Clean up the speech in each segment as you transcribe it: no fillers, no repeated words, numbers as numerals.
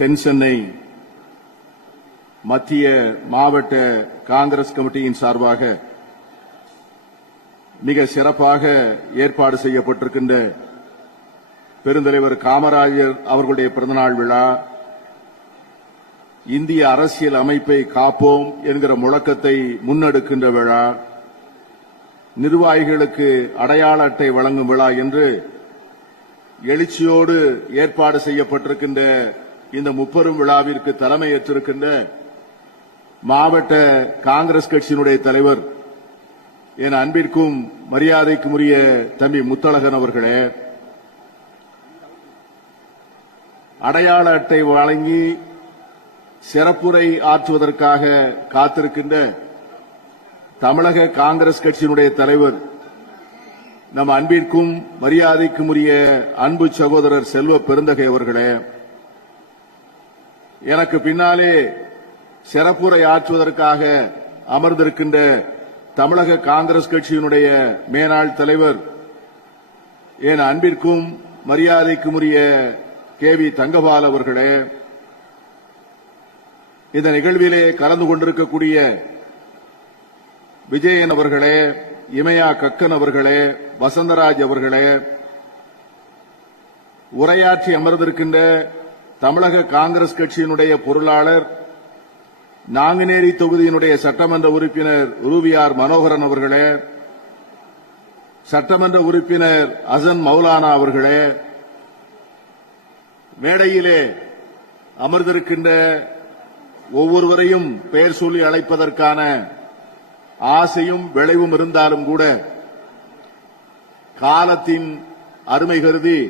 தென்சென்னை மத்திய மாவட்ட காங்கிரஸ் கமிட்டியின் சார்பாக மிக சிறப்பாக ஏற்பாடு செய்யப்பட்டிருக்கின்ற பெருந்தலைவர் காமராஜர் அவர்களுடைய பிறந்தநாள் விழா, இந்திய அரசியல் அமைப்பை காப்போம் என்கிற முழக்கத்தை முன்னெடுக்கின்ற விழா, நிர்வாகிகளுக்கு அடையாள அட்டை வழங்கும் விழா என்று எழுச்சியோடு ஏற்பாடு செய்யப்பட்டிருக்கின்ற இந்த முப்பெரும் விழாவிற்கு தலைமையேற்றிருக்கின்ற மாவட்ட காங்கிரஸ் கட்சியினுடைய தலைவர், என் அன்பிற்கும் மரியாதைக்கும் உரிய தம்பி முத்தழகன் அவர்களே, அடையாள அட்டை வழங்கி சிறப்புரை ஆற்றுவதற்காக காத்திருக்கின்ற தமிழக காங்கிரஸ் கட்சியினுடைய தலைவர், நம் அன்பிற்கும் மரியாதைக்கும் உரிய அன்பு சகோதரர் செல்வ பெருந்தகை அவர்களே, எனக்கு பின்னாலே சிறப்புரை ஆற்றுவதற்காக அமர்ந்திருக்கின்ற தமிழக காங்கிரஸ் கட்சியினுடைய மேனாள் தலைவர், என் அன்பிற்கும் மரியாதைக்கும் உரிய கே.வி. தங்கபால் அவர்களே, இந்த நிகழ்விலே கலந்து கொண்டிருக்கக்கூடிய விஜயன் அவர்களே, இமயா கக்கன் அவர்களே, வசந்தராஜ் அவர்களே, உரையாற்றி அமர்ந்திருக்கின்ற தமிழக காங்கிரஸ் கட்சியினுடைய பொருளாளர், நாங்குநேரி தொகுதியினுடைய சட்டமன்ற உறுப்பினர் ரூபியார் மனோகரன் அவர்களே, சட்டமன்ற உறுப்பினர் அசன் மௌலானா அவர்களே, மேடையிலே அமர்ந்திருக்கின்ற ஒவ்வொருவரையும் பெயர் சொல்லி அழைப்பதற்கான ஆசையும் விளைவும் இருந்தாலும் கூட காலத்தின் அருமை கருதி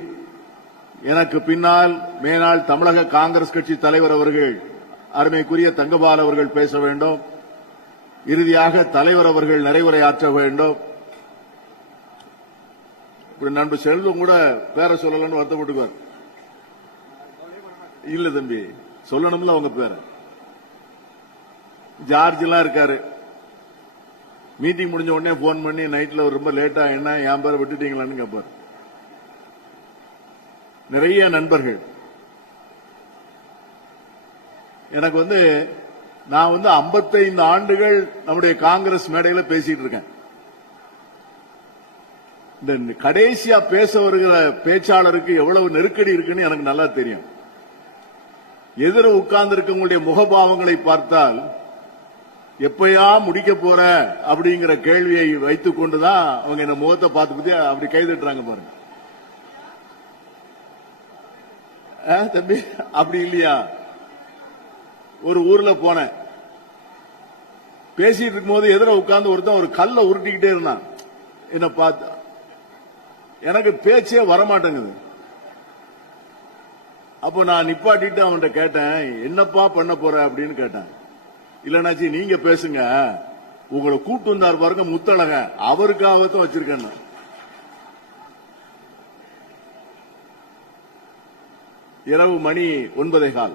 எனக்கு பின்னால் மேனாள் தமிழக காங்கிரஸ் கட்சி தலைவர் அவர்கள், அருமைக்குரிய தங்கபால் அவர்கள் பேச வேண்டும். இறுதியாக தலைவர் அவர்கள் நிறைவுரையாற்ற வேண்டும். இப்படி நண்பர் செல்வம் கூட பேரை சொல்லலன்னு வருத்தப்பட்டுக்குவார். இல்ல தம்பி, சொல்லணும்ல அவங்க பேரை. ஜார்ஜ் எல்லாம் இருக்காரு. மீட்டிங் முடிஞ்ச உடனே போன் பண்ணி நைட்ல ரொம்ப லேட்டா என்ன என் பேரை விட்டுட்டீங்களான்னு கேட்பார். நிறைய நண்பர்கள் எனக்கு நான் 55 ஆண்டுகள் நம்முடைய காங்கிரஸ் மேடையில பேசிட்டு இருக்கேன். இந்த கடைசியா பேச வருகிற பேச்சாளருக்கு எவ்வளவு நெருக்கடி இருக்குன்னு எனக்கு நல்லா தெரியும். எதிர உட்கார்ந்து இருக்கவங்களுடைய முகபாவங்களை பார்த்தால் எப்பயா முடிக்க போற அப்படிங்கிற கேள்வியை வைத்துக் கொண்டுதான் அவங்க என்ன முகத்தை பார்த்து அப்படி கைதட்டுறாங்க பாருங்க. தம்பி அப்படி இல்லையா? ஒரு ஊர்ல போனேன், பேசிட்டு இருக்கும் போது எதிர உட்கார்ந்து ஒருத்தன் ஒரு கல்லை உருட்டிக்கிட்டே இருந்தான். என்ன பார்த்து எனக்கு பேச்சே வரமாட்டேங்குது. அப்போ நான் நிப்பாட்டிட்டு அவன்கிட்ட கேட்டேன், என்னப்பா பண்ண போற அப்படின்னு கேட்டேன். இல்லனாச்சி நீங்க பேசுங்க, உங்களை கூட்டு வந்தார் பாருங்க முத்தழக, அவருக்காகத்தான் வச்சிருக்கேன். இரவு மணி 9:15.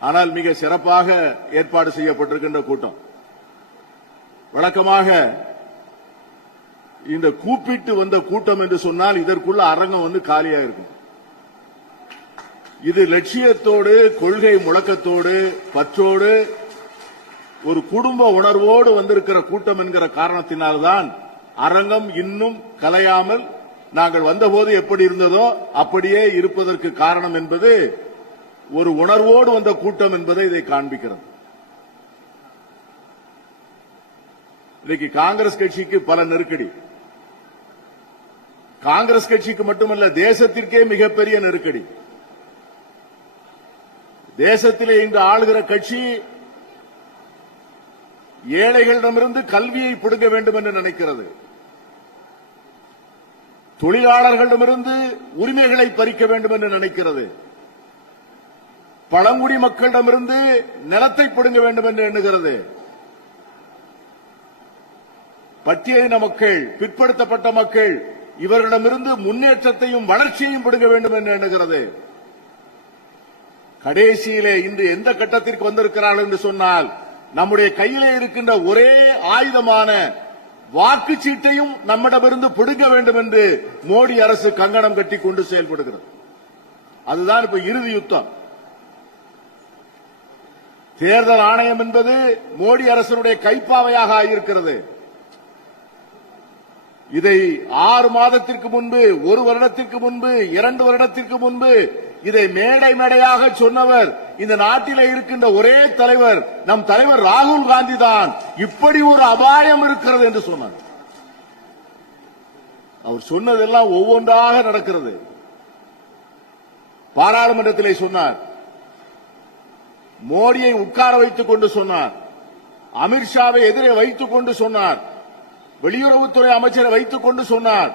ஆனால் மிக சிறப்பாக ஏற்பாடு செய்யப்பட்டிருக்கின்ற கூட்டம். வழக்கமாக இந்த கூப்பிட்டு வந்த கூட்டம் என்று சொன்னால் இதற்குள்ள அரங்கம் காலியாக இருக்கும். இது லட்சியத்தோடு, கொள்கை முழக்கத்தோடு, பற்றோடு, ஒரு குடும்ப உணர்வோடு வந்திருக்கிற கூட்டம் என்கிற காரணத்தினால்தான் அரங்கம் இன்னும் கலையாமல் நாங்கள் வந்தபோது எப்படி இருந்ததோ அப்படியே இருப்பதற்கு காரணம் என்பது ஒரு உணர்வோடு வந்த கூட்டம் என்பதை இதை காண்பிக்கிறது. இன்னைக்கு காங்கிரஸ் கட்சிக்கு பல நெருக்கடி. காங்கிரஸ் கட்சிக்கு மட்டுமல்ல, தேசத்திற்கே மிகப்பெரிய நெருக்கடி. தேசத்திலே இன்று ஆளுகிற கட்சி ஏழைகளிடமிருந்து கல்வியை பிடுங்க வேண்டும் என்று நினைக்கிறது. தொழிலாளர்களிடமிருந்து உரிமைகளை பறிக்க வேண்டும் என்று நினைக்கிறது. பழங்குடி மக்களிடமிருந்து நிலத்தை பிடுங்க வேண்டும் என்று எண்ணுகிறது. பட்டியலின மக்கள், பிற்படுத்தப்பட்ட மக்கள், இவர்களிடமிருந்து முன்னேற்றத்தையும் வளர்ச்சியையும் பிடுங்க வேண்டும் என்று எண்ணுகிறது. கடைசியிலே இன்று எந்த கட்டத்திற்கு வந்திருக்கிறார்கள் என்று சொன்னால், நம்முடைய கையிலே இருக்கின்ற ஒரே ஆயுதமான வாக்குச்சீட்டையும் நம்மிடமிருந்து பிடுங்க வேண்டும் என்று மோடி அரசு கங்கணம் கட்டி கொண்டு செயல்படுகிறது. அதுதான் இப்ப இறுதி யுத்தம். தேர்தல் ஆணையம் என்பது மோடி அரசினுடைய கைப்பாவையாக ஆகியிருக்கிறது. இதை 6 மாதத்திற்கு முன்பு, 1 வருடத்திற்கு முன்பு, 2 வருடத்திற்கு முன்பு இதை மேடை மேடையாக சொன்னவர் இந்த நாட்டிலே இருக்கின்ற ஒரே தலைவர் நம் தலைவர் ராகுல் காந்தி தான். இப்படி ஒரு அபாயம் இருக்கிறது என்று சொன்னார். அவர் சொன்னதெல்லாம் ஒவ்வொன்றாக நடக்கிறது. பாராளுமன்றத்திலே சொன்னார், மோடியை உட்கார வைத்துக் கொண்டு சொன்னார், அமித்ஷாவை எதிரே வைத்துக் கொண்டு சொன்னார், வெளியுறவுத்துறை அமைச்சரை வைத்துக் கொண்டு சொன்னார்,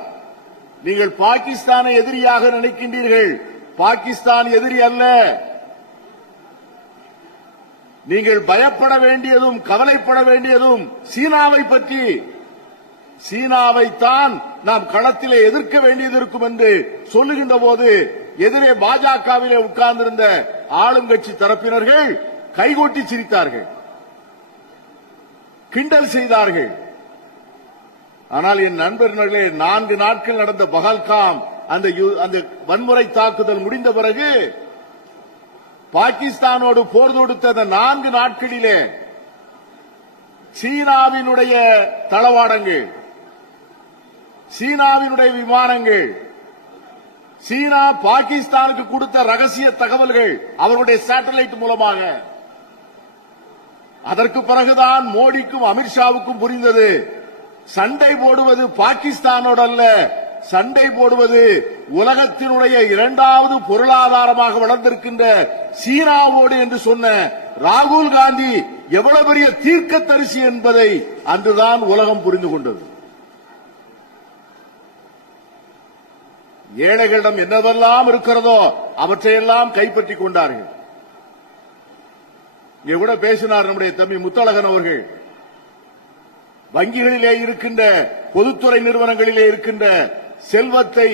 நீங்கள் பாகிஸ்தானை எதிரியாக நினைக்கின்றீர்கள், பாகிஸ்தான் எதிரி அல்ல. நீங்கள் பயப்பட வேண்டியதும் கவலைப்பட வேண்டியதும் சீனாவை பற்றி. சீனாவைத்தான் நாம் களத்திலே எதிர்க்க வேண்டியது இருக்கும் என்று சொல்லுகின்ற போது எதிரே பாஜகவிலே உட்கார்ந்திருந்த ஆளுங்கட்சி தரப்பினர்கள் கைகொட்டி சிரித்தார்கள், கிண்டல் செய்தார்கள். ஆனால் என் நண்பர்களே, 4 நாட்கள் நடந்த பகல்காம் அந்த வன்முறை தாக்குதல் முடிந்த பிறகு பாகிஸ்தானோடு போர் தொடுத்த அந்த 4 நாட்களிலே சீனாவினுடைய தளவாடங்கள், சீனாவினுடைய விமானங்கள், சீனா பாகிஸ்தானுக்கு கொடுத்த ரகசிய தகவல்கள் அவருடைய சேட்டலைட் மூலமாக, அதற்கு பிறகுதான் மோடிக்கும் அமித்ஷாவுக்கும் புரிந்தது, சண்டை போடுவது பாகிஸ்தானோடு அல்ல, சண்டை போடுவது உலகத்தினுடைய 2வது பொருளாதாரமாக வளர்ந்திருக்கின்ற சீனாவோடு என்று சொன்ன ராகுல் காந்தி எவ்வளவு பெரிய தீர்க்கதரிசி என்பதை அன்றுதான் உலகம் புரிந்து கொண்டது. ஏழைகளிடம் என்னவெல்லாம் இருக்கிறதோ அவற்றையெல்லாம் கைப்பற்றிக் கொண்டார்கள். இங்கே கூட பேசினார் நம்முடைய தம்பி முத்தழகன் அவர்கள். வங்கிகளிலே இருக்கின்ற, பொதுத்துறை நிறுவனங்களிலே இருக்கின்ற செல்வத்தை,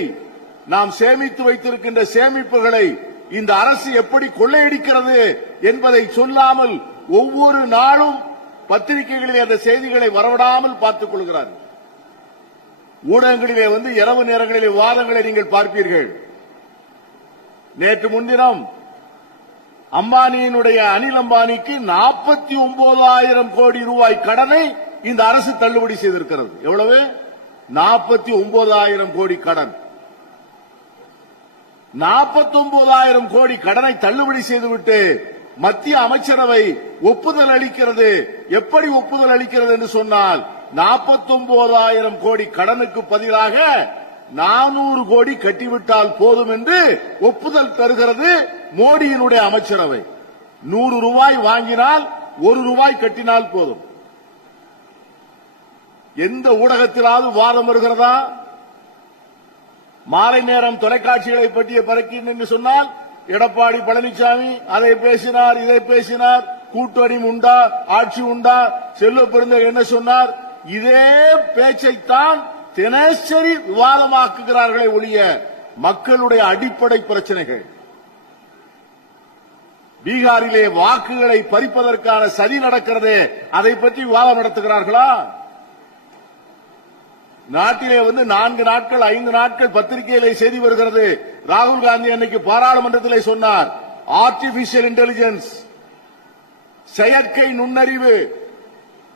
நாம் சேமித்து வைத்திருக்கின்ற சேமிப்புகளை இந்த அரசு எப்படி கொள்ளையடிக்கிறது என்பதை சொல்லாமல் ஒவ்வொரு நாளும் பத்திரிகைகளிலே அந்த செய்திகளை வரவிடாமல் பார்த்துக் கொள்கிறார்கள். ஊடகங்களிலே இரவு நேரங்களிலே வாதங்களை நீங்கள் பார்ப்பீர்கள். நேற்று முன்தினம் அம்பானியினுடைய அனில் அம்பானிக்கு 49,000 கோடி ரூபாய் கடனை இந்த அரசு தள்ளுபடி செய்திருக்கிறது. எவ்வளவு? 49,000 கோடி கடன். 49,000 கோடி கடனை தள்ளுபடி செய்துவிட்டு மத்திய அமைச்சரவை ஒப்புதல் அளிக்கிறது. எப்படி ஒப்புதல் அளிக்கிறது என்று சொன்னால், 49,000 கோடி கடனுக்கு பதிலாக 400 கோடி கட்டிவிட்டால் போதும் என்று ஒப்புதல் தருகிறது மோடியினுடைய அமைச்சரவை. 100 ரூபாய் வாங்கினால் 1 ரூபாய் கட்டினால் போதும். எந்த ஊடகத்திலாவது வாதம் வருகிறதா? மாலை நேரம் தொலைக்காட்சிகளை பற்றிய பறக்கி என்று சொன்னால் எடப்பாடி பழனிசாமி அதை பேசினார், இதை பேசினார், கூட்டணி உண்டா, ஆட்சி உண்டா, செல்வ பெருந்தகை என்ன சொன்னார், இதே பேச்சைத்தான் தினசரி விவாதமாக்குகிறார்களே ஒழிய மக்களுடைய அடிப்படை பிரச்சனைகள், பீகாரிலே வாக்குகளை பறிப்பதற்கான சதி நடக்கிறதே அதை பற்றி விவாதம் நடத்துகிறார்களா? நாட்டிலே 4 நாட்கள் 5 நாட்கள் பத்திரிகையிலே செய்தி வருகிறது. ராகுல் காந்தி அன்னைக்கு பாராளுமன்றத்திலே சொன்னார், ஆர்டிபிஷியல் இன்டெலிஜென்ஸ், செயற்கை நுண்ணறிவு.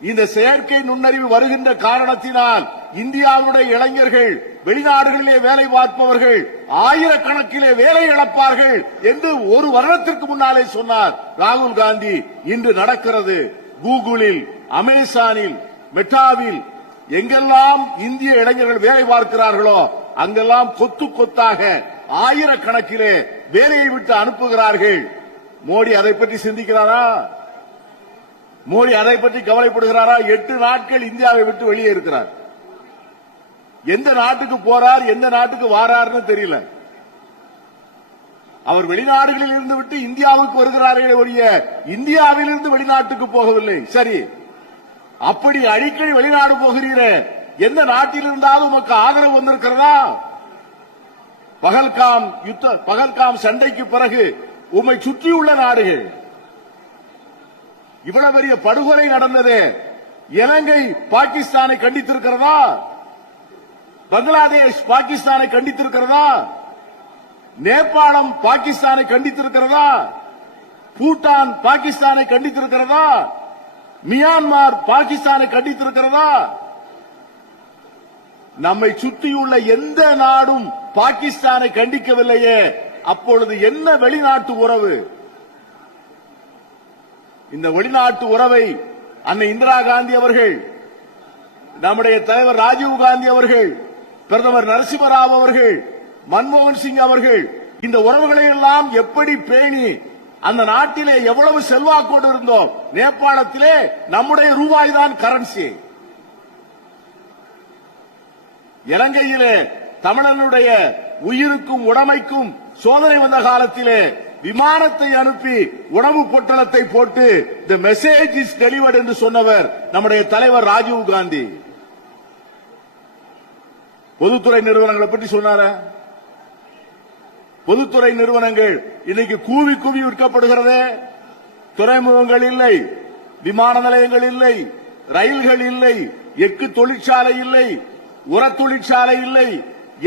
இந்த செயற்கை நுண்ணறிவு வருகின்ற காரணத்தினால் இந்தியாவுடைய இளைஞர்கள், வெளிநாடுகளிலே வேலை பார்ப்பவர்கள் ஆயிரக்கணக்கிலே வேலை இழப்பார்கள் என்று 1 வருடத்திற்கு முன்னாலே சொன்னார் ராகுல் காந்தி. இன்று நடக்கிறது. கூகுளில், அமேசானில், மெட்டாவில் எங்கெல்லாம் இந்திய இளைஞர்கள் வேலை பார்க்கிறார்களோ அங்கெல்லாம் கொத்து கொத்தாக ஆயிரக்கணக்கிலே வேலையை விட்டு அனுப்புகிறார்கள். மோடி அதை பற்றி சிந்திக்கிறாரா? மோடி அதை பற்றி கவலைப்படுகிறாரா? 8 நாட்கள் இந்தியாவை விட்டு வெளியே இருக்கிறார். எந்த நாட்டுக்கு போறார், எந்த நாட்டுக்கு வாரார்னு தெரியல. அவர் வெளிநாடுகளில் இருந்து விட்டு இந்தியாவுக்கு வருகிறார்களே ஒழிய இந்தியாவிலிருந்து வெளிநாட்டுக்கு போகவில்லை. சரி, அப்படி அடிக்கடி வெளிநாடு போகிறீரே, எந்த நாட்டில் இருந்தாலும் உமக்கு ஆதரவு வந்திருக்கிறதா? பகல்காம் சண்டைக்கு பிறகு உம்மை சுற்றியுள்ள நாடுகள், இவ்வளவு பெரிய படுகொலை நடந்தது, இலங்கை பாகிஸ்தானை கண்டித்திருக்கிறதா? பங்களாதேஷ் பாகிஸ்தானை கண்டித்திருக்கிறதா? நேபாளம் பாகிஸ்தானை கண்டித்திருக்கிறதா? பூட்டான் பாகிஸ்தானை கண்டித்திருக்கிறதா? மியான்மர் பாகிஸ்தானை கண்டித்திருக்கிறதா? நம்மை சுற்றியுள்ள எந்த நாடும் பாகிஸ்தானை கண்டிக்கவில்லையே. அப்பொழுது என்ன வெளிநாட்டு உறவு? இந்த வெளிநாட்டு உறவை அன்னை இந்திரா காந்தி அவர்கள், நம்முடைய தலைவர் ராஜீவ் காந்தி அவர்கள், பிரதமர் நரசிம்மராவ் அவர்கள், மன்மோகன் சிங் அவர்கள் இந்த உறவுகளை எல்லாம் எப்படி பேணி அந்த நாட்டிலே எவ்வளவு செல்வாக்கோடு இருந்தோம். நேபாளத்திலே நம்முடைய ரூபாய் தான் கரன்சி. இலங்கையிலே தமிழனுடைய உயிருக்கும் உடைமைக்கும் சோதனை வந்த காலத்திலே விமானத்தை அனுப்பி உணவு பொட்டலத்தை போட்டு தி மெசேஜ் இஸ் டெலிவர்ட் என்று சொன்னவர் நம்முடைய தலைவர் ராஜீவ் காந்தி. பொதுத்துறை நிறுவனங்களை பற்றி சொன்னார. பொதுத்துறை நிறுவனங்கள் இன்னைக்கு கூவி கூவி விற்கப்படுகிறது. துறைமுகங்கள் இல்லை, விமான நிலையங்கள் இல்லை, ரயில்கள் இல்லை, எஃகு தொழிற்சாலை இல்லை, உர தொழிற்சாலை இல்லை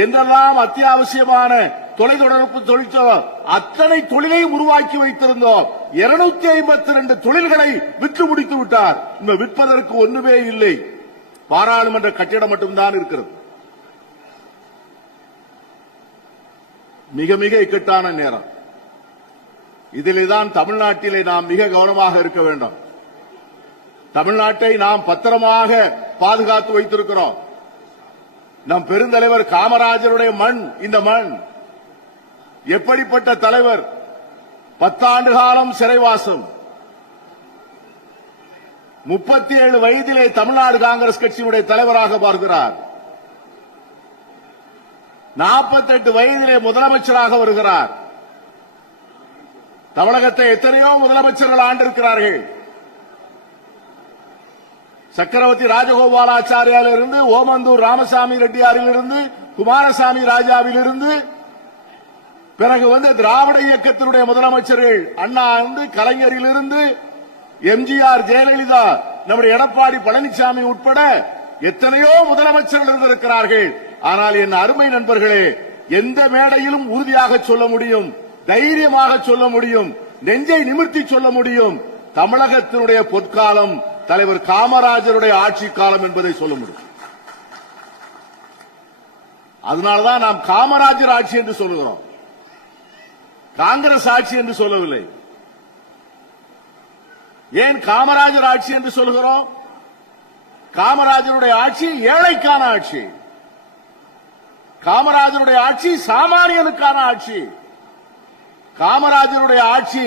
என்றெல்லாம் அத்தியாவசியமான தொலைத்தொடர்பு தொழிற்சாலை அத்தனை தொழிலையும் உருவாக்கி வைத்திருந்தோம். 252 தொழில்களை விற்று முடித்து விட்டார். விற்பதற்கு ஒன்றுமே இல்லை. பாராளுமன்ற கட்டிடம் மட்டும்தான் இருக்கிறது. மிக மிக இக்கட்டான நேரம். இதில்தான் தமிழ்நாட்டிலே நாம் மிக கவனமாக இருக்க வேண்டும். தமிழ்நாட்டை நாம் பத்திரமாக பாதுகாத்து வைத்திருக்கிறோம். நம் பெருந்தலைவர் காமராஜருடைய மண் இந்த மண். எப்படிப்பட்ட தலைவர்! 10 ஆண்டு காலம் சிறைவாசம். 37 வயதிலே தமிழ்நாடு காங்கிரஸ் கட்சியினுடைய தலைவராக பார்க்கிறார். 48 வயதிலே முதலமைச்சராக வருகிறார். தமிழகத்தை எத்தனையோ முதலமைச்சர்கள் ஆண்டிருக்கிறார்கள். சக்கரவர்த்தி ராஜகோபாலாச்சாரியாலிருந்து, ஓமந்தூர் ராமசாமி ரெட்டியாரிலிருந்து, குமாரசாமி ராஜாவிலிருந்து, பிறகு திராவிட இயக்கத்தினுடைய முதலமைச்சர்கள் அண்ணா இருந்து, கலைஞரிலிருந்து, எம்ஜிஆர், ஜெயலலிதா, நம்முடைய எடப்பாடி பழனிசாமி உட்பட எத்தனையோ முதலமைச்சர்கள் இருந்திருக்கிறார்கள். ஆனால் என் அருமை நண்பர்களே, எந்த மேடையிலும் உறுதியாக சொல்ல முடியும், தைரியமாக சொல்ல முடியும், நெஞ்சை நிமிர்த்தி சொல்ல முடியும், தமிழகத்தினுடைய பொற்காலம் தலைவர் காமராஜருடைய ஆட்சி காலம் என்பதை சொல்ல முடியும். அதனால்தான் நாம் காமராஜர் ஆட்சி என்று சொல்லுகிறோம், காங்கிரஸ் ஆட்சி என்று சொல்லவில்லை. ஏன் காமராஜர் ஆட்சி என்று சொல்லுகிறோம்? காமராஜருடைய ஆட்சி ஏழைக்கான ஆட்சி. காமராஜருடைய ஆட்சி சாமானியனுக்கான ஆட்சி. காமராஜருடைய ஆட்சி,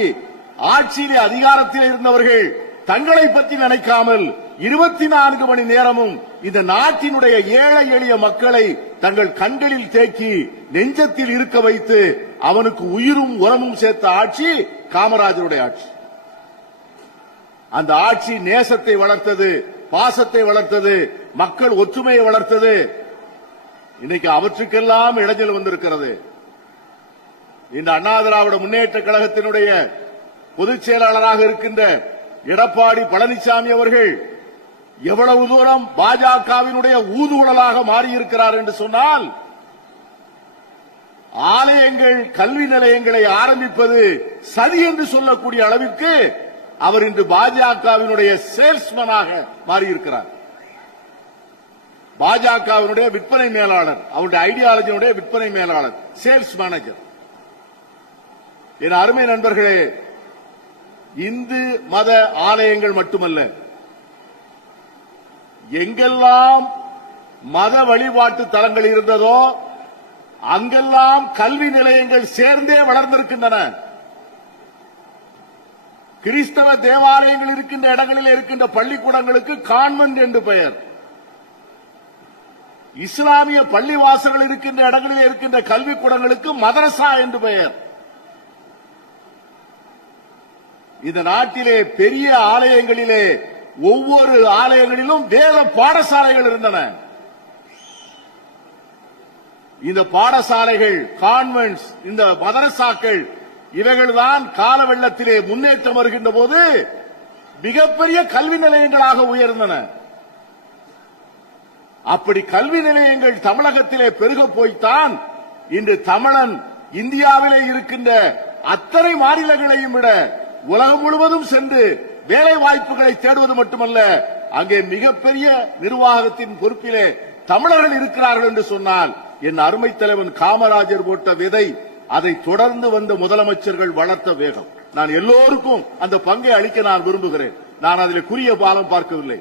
ஆட்சியிலே அதிகாரத்தில் இருந்தவர்கள் தங்களை பற்றி நினைக்காமல் 24 மணி நேரமும் இந்த நாட்டினுடைய ஏழை எளிய மக்களை தங்கள் கண்களில் தேக்கி நெஞ்சத்தில் இருக்க வைத்து அவனுக்கு உயிரும் உரமும் சேர்த்த ஆட்சி காமராஜருடைய ஆட்சி. அந்த ஆட்சி நேசத்தை வளர்த்தது, பாசத்தை வளர்த்தது, மக்கள் ஒற்றுமையை வளர்த்தது. இன்னைக்கு அவற்றுக்கெல்லாம் இடைஞ்சல் வந்திருக்கிறது. இந்த அண்ணா திராவிட முன்னேற்ற கழகத்தினுடைய பொதுச் செயலாளராக இருக்கின்ற எடப்பாடி பழனிசாமி அவர்கள் எவ்வளவு தூரம் பாஜகவினுடைய ஊதுகுழலாக மாறியிருக்கிறார் என்று சொன்னால், ஆலயங்கள், கல்வி நிலையங்களை ஆரம்பிப்பது சரி என்று சொல்லக்கூடிய அளவிற்கு அவர் இன்று பாஜகவினுடைய சேல்ஸ்மேனாக மாறியிருக்கிறார். பாஜகவினுடைய விற்பனை மேலாளர், அவருடைய ஐடியாலஜியுடைய விற்பனை மேலாளர், சேல்ஸ் மேனேஜர். என் அருமை நண்பர்களே, இந்து மத ஆலயங்கள் மட்டுமல்ல, எங்கெல்லாம் மத வழிபாட்டு தலங்கள் இருந்ததோ அங்கெல்லாம் கல்வி நிலையங்கள் சேர்ந்தே வளர்ந்திருக்கின்றன. கிறிஸ்தவ தேவாலயங்கள் இருக்கின்ற இடங்களில் இருக்கின்ற பள்ளிக்கூடங்களுக்கு கான்வென்ட் என்று பெயர். இஸ்லாமிய பள்ளிவாசல்கள் இருக்கின்ற இடங்களில் இருக்கின்ற கல்விக்கூடங்களுக்கு மதரசா என்று பெயர். இந்த நாட்டிலே பெரிய ஆலயங்களிலே ஒவ்வொரு ஆலயங்களிலும் வேத பாடசாலைகள் இருந்தன. இந்த பாடசாலைகள், கான்வென்ட்ஸ், இந்த மதரசாக்கள், இவைகள்தான் கால வெள்ளத்திலே முன்னேற்றம் வருகின்ற போது மிகப்பெரிய கல்வி நிலையங்களாக உயர்ந்தன. அப்படி கல்வி நிலையங்கள் தமிழகத்திலே பெருக போய்த்தான் இன்று தமிழன் இந்தியாவிலே இருக்கின்ற அத்தனை மாநிலங்களையும் விட உலகம் முழுவதும் சென்று வேலை வாய்ப்புகளை தேடுவது மட்டுமல்ல, அங்கே மிகப்பெரிய நிர்வாகத்தின் பொறுப்பிலே தமிழர்கள் இருக்கிறார்கள் என்று சொன்னால், என் அருமை தலைவன் காமராஜர் போட்ட விதை, அதை தொடர்ந்து வந்த முதலமைச்சர்கள் வளர்த்த வேகம். நான் எல்லோருக்கும் அந்த பங்கை அளிக்க நான் விரும்புகிறேன். நான் அதில் குறிய பாலம் பார்க்கவில்லை.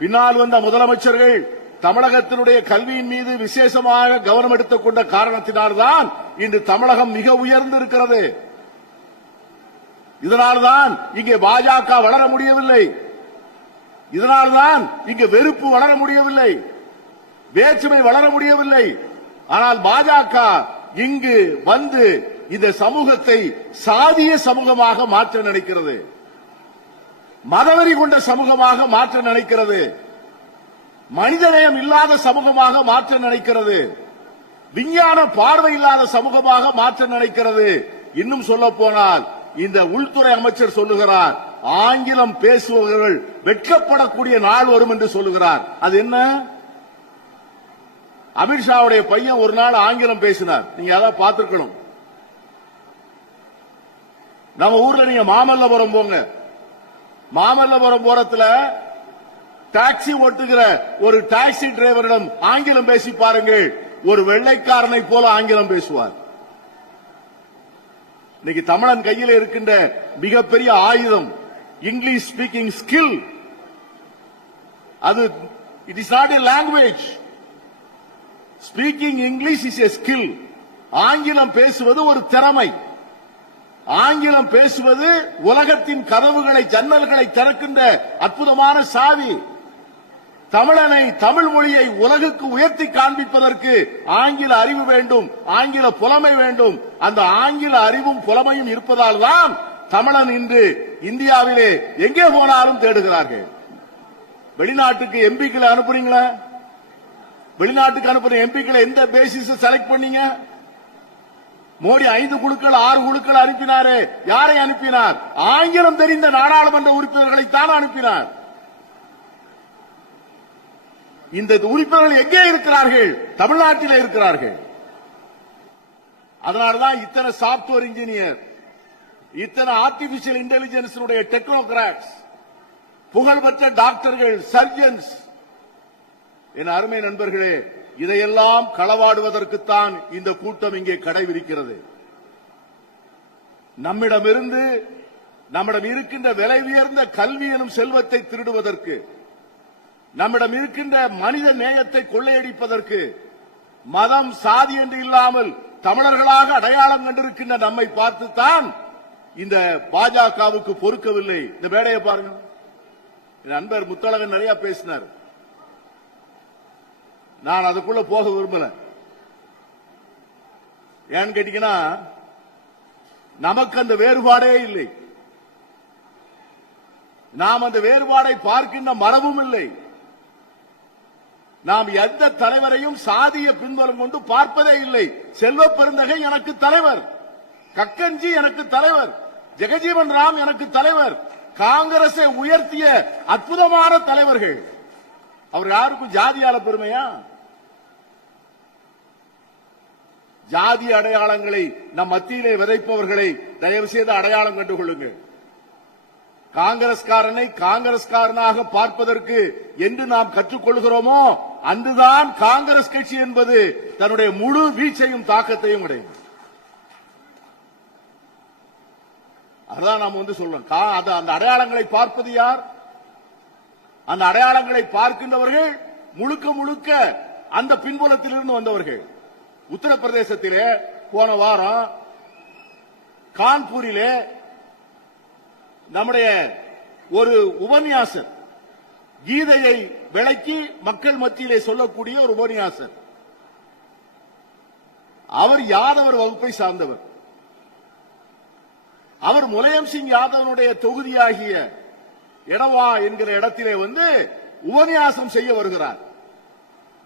பின்னால் வந்த முதலமைச்சர்கள் தமிழகத்தினுடைய கல்வியின் மீது விசேஷமாக கவனம் எடுத்துக் கொண்ட காரணத்தினால்தான் இன்று தமிழகம் மிக உயர்ந்து இருக்கிறது. இதனால்தான் இங்கே பாஜக வளர முடியவில்லை. இதனால்தான் இங்கு வெறுப்பு வளர முடியவில்லை, வேற்றுமை வளர முடியவில்லை. ஆனால் பாஜக இங்கு வந்து இந்த சமூகத்தை சாதிய சமூகமாக மாற்ற நினைக்கிறது, மதவெறி கொண்ட சமூகமாக மாற்ற நினைக்கிறது, மனிதநேயம் இல்லாத சமூகமாக மாற்ற நினைக்கிறது, விஞ்ஞான பார்வை இல்லாத சமூகமாக மாற்ற நினைக்கிறது. இன்னும் சொல்ல போனால் இந்த உள்துறை அமைச்சர் சொல்லுகிறார், ஆங்கிலம் பேசுபவர்கள் வெட்கப்படக்கூடிய நாள் வரும் என்று சொல்லுகிறார். அது என்ன? அமித்ஷாவுடைய பையன் ஒரு நாள் ஆங்கிலம் பேசினார். நீங்க அதான் பார்த்திருக்கணும். நம்ம ஊர்ல நீங்க மாமல்லபுரம் போங்க, மாமல்லபுரம் போறதுல டாக்ஸி ஓட்டுகிற ஒரு டாக்ஸி டிரைவரிடம் ஆங்கிலம் பேசி பாருங்கள், ஒரு வெள்ளைக்காரனை போல ஆங்கிலம் பேசுவார். இன்னைக்கு தமிழன் கையில் இருக்கின்ற மிகப்பெரிய ஆயுதம் இங்கிலீஷ் ஸ்பீக்கிங் ஸ்கில். அது it is not a language. Speaking English is a skill. ஆங்கிலம் பேசுவது ஒரு திறமை. ஆங்கிலம் பேசுவது உலகத்தின் கதவுகளை, ஜன்னல்களை திறக்கின்ற அற்புதமான சாவி. தமிழனை, தமிழ் மொழியை உலகுக்கு உயர்த்தி காண்பிப்பதற்கு ஆங்கில அறிவு வேண்டும், ஆங்கில புலமை வேண்டும். அந்த ஆங்கில அறிவும் புலமையும் இருப்பதால் தான் தமிழன் இன்று இந்தியாவிலே எங்கே போனாலும் தேடுகிறார்கள். வெளிநாட்டுக்கு எம்பிக்களை அனுப்புறீங்களா? வெளிநாட்டுக்கு அனுப்புற எம்பிக்களை எந்த பேசிஸ் செலக்ட் பண்ணீங்க? மோடி 5 குழுக்கள் 6 குழுக்கள் அனுப்பினாரே, யாரை அனுப்பினார்? ஆங்கிலம் தெரிந்த நாடாளுமன்ற உறுப்பினர்களை தான் அனுப்பினார். இந்த உறுப்பினர்கள் எங்கே இருக்கிறார்கள்? தமிழ்நாட்டில் இருக்கிறார்கள். அதனால்தான் இத்தனை சாப்ட்வேர் இன்ஜினியர், இத்தனை ஆர்டிபிஷியல் இன்டெலிஜென்ஸ் டெக்னோகிராட்ஸ், புகழ்பெற்ற டாக்டர்கள், சர்ஜன்ஸ். என் அருமை நண்பர்களே, இதையெல்லாம் களவாடுவதற்குத்தான் இந்த கூட்டம் இங்கே கடைபிடிக்கிறது. நம்மிடம் இருக்கின்ற விலை உயர்ந்த கல்வி எனும் செல்வத்தை திருடுவதற்கு, நம்மிடம் இருக்கின்ற மனித நேயத்தை கொள்ளையடிப்பதற்கு, மதம் சாதி என்று இல்லாமல் தமிழர்களாக அடையாளம் கண்டிருக்கின்ற நம்மை பார்த்துத்தான் இந்த பாஜகவுக்கு பொறுக்கவில்லை. இந்த மேடையை பாருங்க. என் நண்பர் முத்தழகன் நிறைய பேசினார். நான் அதுக்குள்ள போக விரும்பல. ஏன்னு கேட்டீங்கன்னா, நமக்கு அந்த வேறுபாடே இல்லை. நாம் அந்த வேறுபாடை பார்க்கின்ற மரபும் இல்லை. நாம் எந்த தலைவரையும் சாதிய பின்புலம் கொண்டு பார்ப்பதே இல்லை. செல்வ பெருந்தகை எனக்கு தலைவர், கக்கன்ஜி எனக்கு தலைவர், ஜெகஜீவன் ராம் எனக்கு தலைவர், காங்கிரஸை உயர்த்திய அற்புதமான தலைவர்கள். அவர் யாருக்கும் ஜாதியால பெருமையா? ஜாதி அடையாளங்களை நம் மத்தியிலே விதைப்பவர்களை தயவு செய்து அடையாளம் கண்டு கொள்ளுங்கள். காங்கிரஸ்காரனை காங்கிரஸ்காரனாக பார்ப்பதற்கு என்று நாம் கற்றுக்கொள்கிறோமோ, அன்றுதான் காங்கிரஸ் கட்சி என்பது தன்னுடைய முழு வீச்சையும் தாக்கத்தையும் அடையும். அதான் நாம் சொல்றோம். அந்த அடையாளங்களை பார்ப்பது யார்? அந்த அடையாளங்களை பார்க்கின்றவர்கள் முழுக்க முழுக்க அந்த பின்புலத்திலிருந்து வந்தவர்கள். உத்தரப்பிரதேசத்திலே போன வாரம் கான்பூரிலே நம்முடைய ஒரு உபன்யாசர், கீதையை விளக்கி மக்கள் மத்தியிலே சொல்லக்கூடிய ஒரு உபன்யாசர், அவர் யாதவர் வகுப்பை சார்ந்தவர். அவர் முலாயம் சிங் யாதவனுடைய தொகுதியாகிய எடவா என்கிற இடத்திலே உபன்யாசம் செய்ய வருகிறார்.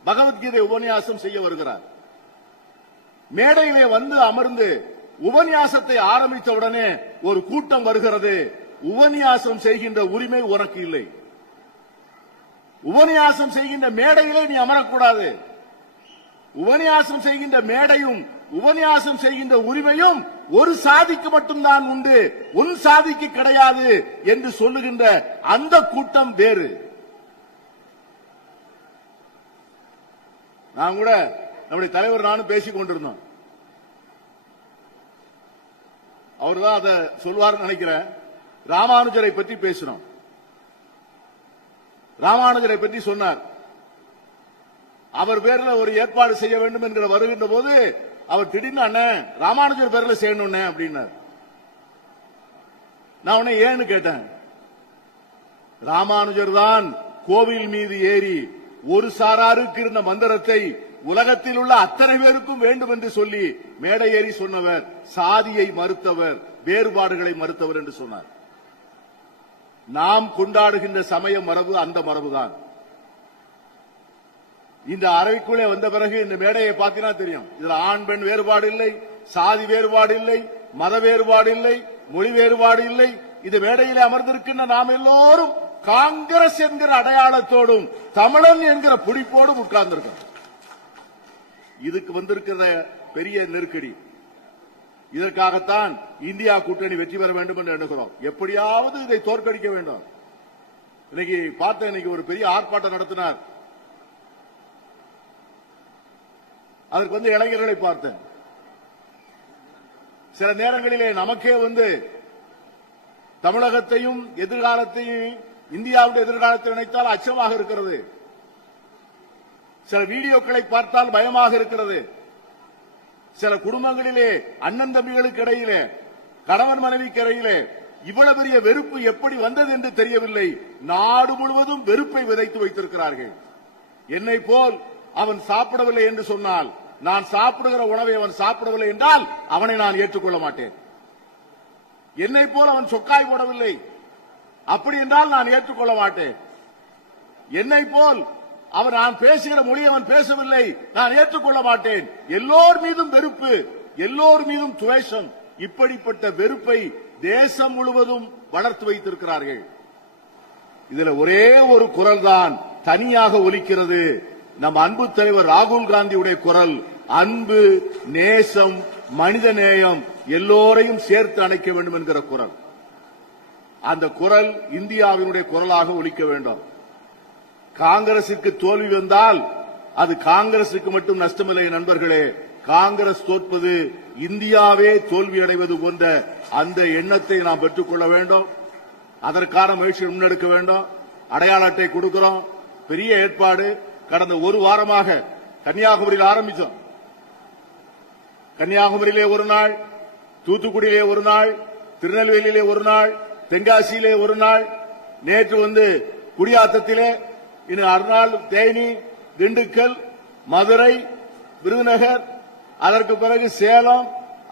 பகவத்கீதை உபன்யாசம் செய்ய வருகிறார். மேடையிலே அமர்ந்து உபன்யாசத்தை ஆரம்பித்தவுடனே ஒரு கூட்டம் வருகிறது. உபன்யாசம் செய்கின்ற உரிமை உனக்கு இல்லை. உபன்யாசம் செய்கின்ற மேடையிலே நீ அமரக்கூடாது. உபன்யாசம் செய்கின்ற மேடையும் உபன்யாசம் செய்கின்ற உரிமையும் ஒரு சாதிக்கு மட்டும்தான் உண்டு, உன் சாதிக்கு கிடையாது என்று சொல்லுகின்ற அந்த கூட்டம் வேறு. நான் கூட நம்முடைய தலைவர் நானும் பேசிக் கொண்டிருந்தோம். அவர் தான் அதை சொல்வார் நினைக்கிறேன். ராமானுஜரை பற்றி பேசினோம். ராமானுஜரை பற்றி சொன்னார். அவர் பேர்ல ஒரு ஏற்பாடு செய்ய வேண்டும் என்கிற வருகின்ற போது அவர் திடீர்னு அண்ணன் ராமானுஜர் பேர்ல செய்யணும் அப்படின்னார். நான் உடனே ஏன்னு கேட்டேன். ராமானுஜர் தான் கோவில் மீது ஏறி ஒரு சாராருக்கு இருந்த மந்திரத்தை உலகத்தில் உள்ள அத்தனை பேருக்கும் வேண்டும் என்று சொல்லி மேடை ஏறி சொன்னவர், சாதியை மறுத்தவர், வேறுபாடுகளை மறுத்தவர் என்று சொன்னார். நாம் கொண்டாடுகின்ற சமய மரபு அந்த மரபுதான். இந்த அறைக்குள்ளே வந்த பிறகு இந்த மேடையை பார்த்தீங்கன்னா தெரியும். இதுல ஆண் பெண் வேறுபாடு இல்லை, சாதி வேறுபாடு இல்லை, மத வேறுபாடு இல்லை, மொழி வேறுபாடு இல்லை. இந்த மேடையிலே அமர்ந்திருக்கின்ற நாம் எல்லோரும் காங்கிரஸ் என்கிற அடையாளத்தோடும் தமிழன் என்கிற பிடிப்போடும் உட்கார்ந்திருக்கோம். இதுக்கு வந்திருக்கிற பெரிய நெருக்கடி. இதற்காகத்தான் இந்தியா கூட்டணி வெற்றி பெற வேண்டும் என்று எண்ணுகிறோம். எப்படியாவது இதை தோற்கடிக்க வேண்டும். இன்னைக்கு பார்த்த இன்னைக்கு ஒரு பெரிய ஆர்ப்பாட்டம் நடத்தினார். அதற்கு இளைஞர்களை பார்த்தேன். சில நேரங்களிலே நமக்கே தமிழகத்தையும் எதிர்காலத்தையும் இந்தியாவுடைய எதிர்காலத்தை நினைத்தால் அச்சமாக இருக்கிறது. சில வீடியோக்களை பார்த்தால் பயமாக இருக்கிறது. சில குடும்பங்களிலே அண்ணன் தம்பிகளுக்கு இடையிலே, கணவன் மனைவிக்கு இடையிலே இவ்வளவு பெரிய வெறுப்பு எப்படி வந்தது என்று தெரியவில்லை. நாடு முழுவதும் வெறுப்பை விதைத்து வைத்திருக்கிறார்கள். என்னை போல் அவன் சாப்பிடவில்லை என்று சொன்னால், நான் சாப்பிடுகிற உணவை அவன் சாப்பிடவில்லை என்றால் அவனை நான் ஏற்றுக்கொள்ள மாட்டேன். என்னை போல் அவன் சொக்காய் போடவில்லை அப்படி என்றால் நான் ஏற்றுக்கொள்ள மாட்டேன். என்னை போல் அவன் நான் பேசுகிற மொழி அவன் பேசவில்லை, நான் ஏற்றுக்கொள்ள மாட்டேன். எல்லோர் மீதும் வெறுப்பு, எல்லோர் மீதும் துவேஷம். இப்படிப்பட்ட வெறுப்பை தேசம் முழுவதும் வளர்த்து வைத்திருக்கிறார்கள். இதுல ஒரே ஒரு குரல் தான் தனியாக ஒலிக்கிறது. நம் அன்பு தலைவர் ராகுல் காந்தியுடைய குரல். அன்பு, நேசம், மனித நேயம் எல்லோரையும் சேர்த்து அணைக்க வேண்டும் என்கிற குரல். அந்த குரல் இந்தியாவினுடைய குரலாக ஒலிக்க வேண்டும். காங்கிரசுக்கு தோல்வி வந்தால் அது காங்கிரசுக்கு மட்டும் நஷ்டமில்லை நண்பர்களே. காங்கிரஸ் தோற்பது இந்தியாவே தோல்வி அடைவது போன்ற அந்த எண்ணத்தை நாம் பெற்றுக்கொள்ள வேண்டும். அதற்கான முயற்சி முன்னெடுக்க வேண்டும். அடையாள அட்டை கொடுக்கிறோம். பெரிய ஏற்பாடு. கடந்த ஒரு வாரமாக கன்னியாகுமரியில் ஆரம்பிச்சோம். கன்னியாகுமரியிலே ஒரு நாள், தூத்துக்குடியிலே ஒரு நாள், திருநெல்வேலியிலே ஒரு நாள், தென்காசியிலே ஒரு நாள், நேற்று குடியாத்தத்திலே, இன்னும் அறுநாள் தேனி, திண்டுக்கல், மதுரை, விருதுநகர், அதற்கு பிறகு சேலம்,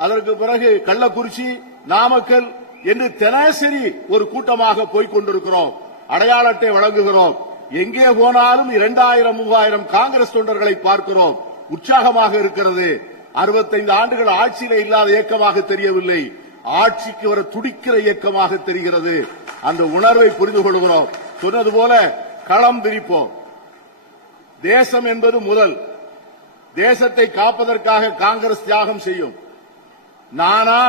அதற்கு பிறகு கள்ளக்குறிச்சி, நாமக்கல் என்று தினசரி ஒரு கூட்டமாக போய்க் கொண்டிருக்கிறோம். அடையாள அட்டை வழங்குகிறோம். எங்கே போனாலும் 2000 3000 காங்கிரஸ் தொண்டர்களை பார்க்கிறோம். உற்சாகமாக இருக்கிறது. 65 ஆண்டுகள் ஆட்சியிலே இல்லாத இயக்கமாக தெரியவில்லை, ஆட்சிக்கு வர துடிக்கிற இயக்கமாக தெரிகிறது. அந்த உணர்வை புரிந்து கொள்கிறோம். சொன்னது போல களம் விரிப்போம். தேசம் என்பது முதல். தேசத்தை காப்பதற்காக காங்கிரஸ் தியாகம் செய்யும். நானா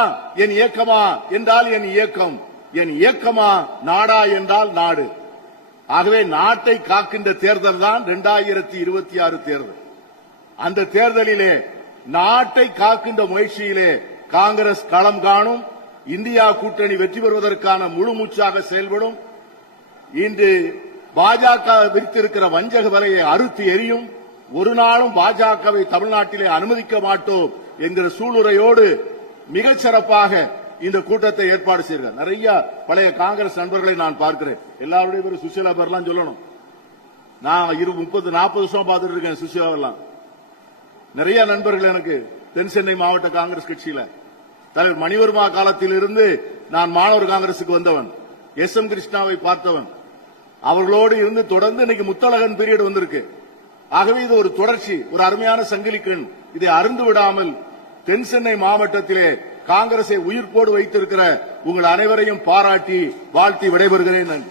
என் இயக்கமா என்றால் என் இயக்கம், என் இயக்கமா நாடா என்றால் நாடு. ஆகவே நாட்டை காக்கின்ற தேர்தல் தான் 2026 தேர்தல். அந்த தேர்தலிலே நாட்டை காக்கின்ற முயற்சியிலே காங்கிரஸ் களம் காணும். இந்தியா கூட்டணி வெற்றி பெறுவதற்கான முழு மூச்சாக செயல்படும். இன்று பாஜக விரித்திருக்கிற வஞ்சக வலையை அறுத்து எரியும். ஒரு நாளும் பாஜகவை தமிழ்நாட்டிலே அனுமதிக்க மாட்டோம் என்கிற சூளுரையோடு மிகச் சிறப்பாக இந்த கூட்டத்தை ஏற்பாடு செய்கிறார். நிறைய பழைய காங்கிரஸ் நண்பர்களை நான் பார்க்கிறேன். எல்லாருடைய பேரும் சுஷீலா பேர்லாம் சொல்லணும். நான் 30 40 வருஷம் பார்த்துட்டு இருக்கேன் சுஷீலாவெல்லாம். நிறைய நண்பர்கள் எனக்கு தென் சென்னை மாவட்ட காங்கிரஸ் கட்சியில தலைவர் மணிவர்மா காலத்தில் இருந்து நான் மாணவர் காங்கிரசுக்கு வந்தவன். எஸ் எம் கிருஷ்ணாவை பார்த்தவன். அவர்களோடு இருந்து தொடர்ந்து இன்னைக்கு முத்தழகன் பீரியட் வந்திருக்கு. ஆகவே இது ஒரு தொடர்ச்சி, ஒரு அருமையான சங்கிலிக்கண். இதை அருந்து விடாமல் தென் சென்னை மாவட்டத்திலே காங்கிரஸை உயிர்ப்போடு வைத்திருக்கிற உங்கள் அனைவரையும் பாராட்டி வாழ்த்தி விடைபெறுகிறேன்.